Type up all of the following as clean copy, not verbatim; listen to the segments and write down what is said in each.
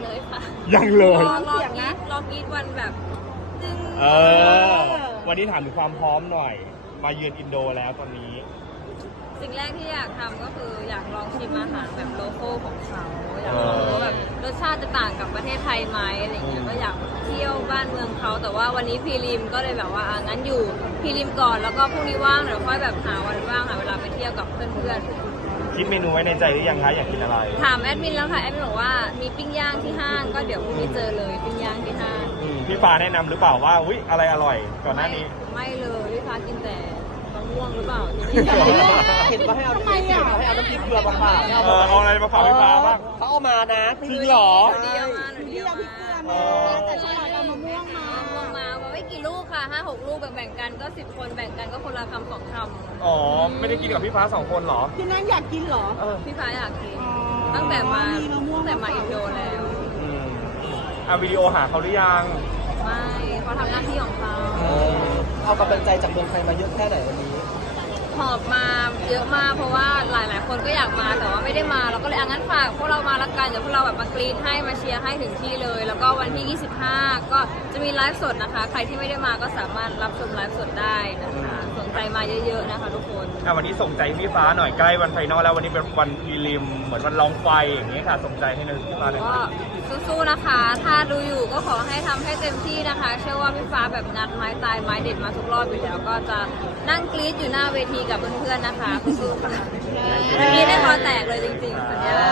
เลยค่ะยังเลยรอกรีดวันแบบจึงวันนี้ถามถึงความพร้อมหน่อย มาเยือนอินโดแล้วตอนนี้สิ่งแรกที่อยากทำก็คืออยากลองชิมอาหารแบบโลคอลของเขาอยากลองว่าแบบรสชาติจะต่างกับประเทศไทยไหมอะไรเงี้ยก็อยากเที่ยวบ้านเมืองเขาแต่ว่าวันนี้พรีลิมก็เลยแบบว่างั้นอยู่พรีลิมก่อนแล้วก็พรุ่งนี้ว่างเดี๋ยวค่อยแบบหาวันว่างหาเวลาไปเที่ยวกับเพื่อนๆคิดเมนูไว้ในใจหรือยังคะอยากกินอะไรถามแอดมินแล้วค่ะแอดมินบอกว่ามีปิ้งย่างที่ห้างก็เดี๋ยวพรุ่งนี้เจอเลยปิ้งย่างที่ห้างพี่ฟ้าแนะนำหรือเปล่าว่าอุ๊ยอะไรอร่อยก่อนหน้านี้ไม่เลยพี่ฟ้ากินแต่มะม่วงหรือเปล่าเห็นว่าให้เอาน้ำพริกเกลือมาฝากเอาอะไรมาฝากพี่ฟ้าบ้างเขาเอามานะจริงเหรอหนูเดียวมาแต่ฉลาดเอามะม่วงมาไม่กี่ลูกค่ะ5-6 ลูกแบ่งกันก็10 คนแบ่งกันก็คนละคำ2 คำอ๋อ ไม่ได้กินกับพี่ฟ้า2 คนเหรอพี่นั่นอยากกินเหรอพี่ฟ้าอยากกินตั้งแต่มาอินโดแล้วเอาวิดีโอหาเขาหรือยังไม่เขาทำหน้าที่ของเขาเอากำลังใจจากเมืองไทยมาเยอะแค่ไหนวันนี้หอบมาเยอะมากเพราะว่าหลายๆคนก็อยากมาแต่ว่าไม่ได้มาเราก็เลยงั้นฝากพวกเรามาละกันเดี๋ยวพวกเราแบบมากรีดให้มาเชียร์ให้ถึงที่เลย แล้วก็วันที่ 25 ก็จะมีไลฟ์สดนะคะ ใครที่ไม่ได้มาก็สามารถรับชมไลฟ์สดได้นะคะสนใจมาเยอะๆนะคะทุกคนวันนี้ส่งใจพี่ฟ้าหน่อยใกล้วันไฟนอลแล้ววันนี้เป็นวันพรีลิมเหมือนวันลองไฟอย่างนี้ค่ะส่งใจให้หน่อยพี่ฟ้าเลยก็สู้ๆนะคะ ถ้าดูอยู่ก็ขอให้ทำให้เต็มที่นะคะ เชื่อว่าพี่ฟ้าแบบงัดไม้ตายไม้เด็ดมาทุกรอบอยู่แล้วก็จะนั่งกรี๊ดอยู่หน้าเวทีกับเพื่อนๆนะคะสู้ๆค่ะวันนี้ได้คอแตกเลยจริงๆสัญญา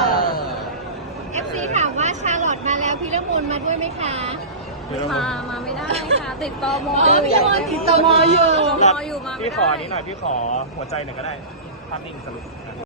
FC ถามว่าชาลอตมาแล้วพี่ละมุนมาด้วยไหมคะมาไม่ได้ค่ะ ติดตมติดตมอยู่ตมอยู่มาไม่พี่ขอได้อันนี้หน่อยพี่ขอหัวใจหน่อยก็ได้ภาพนิ่งสรุป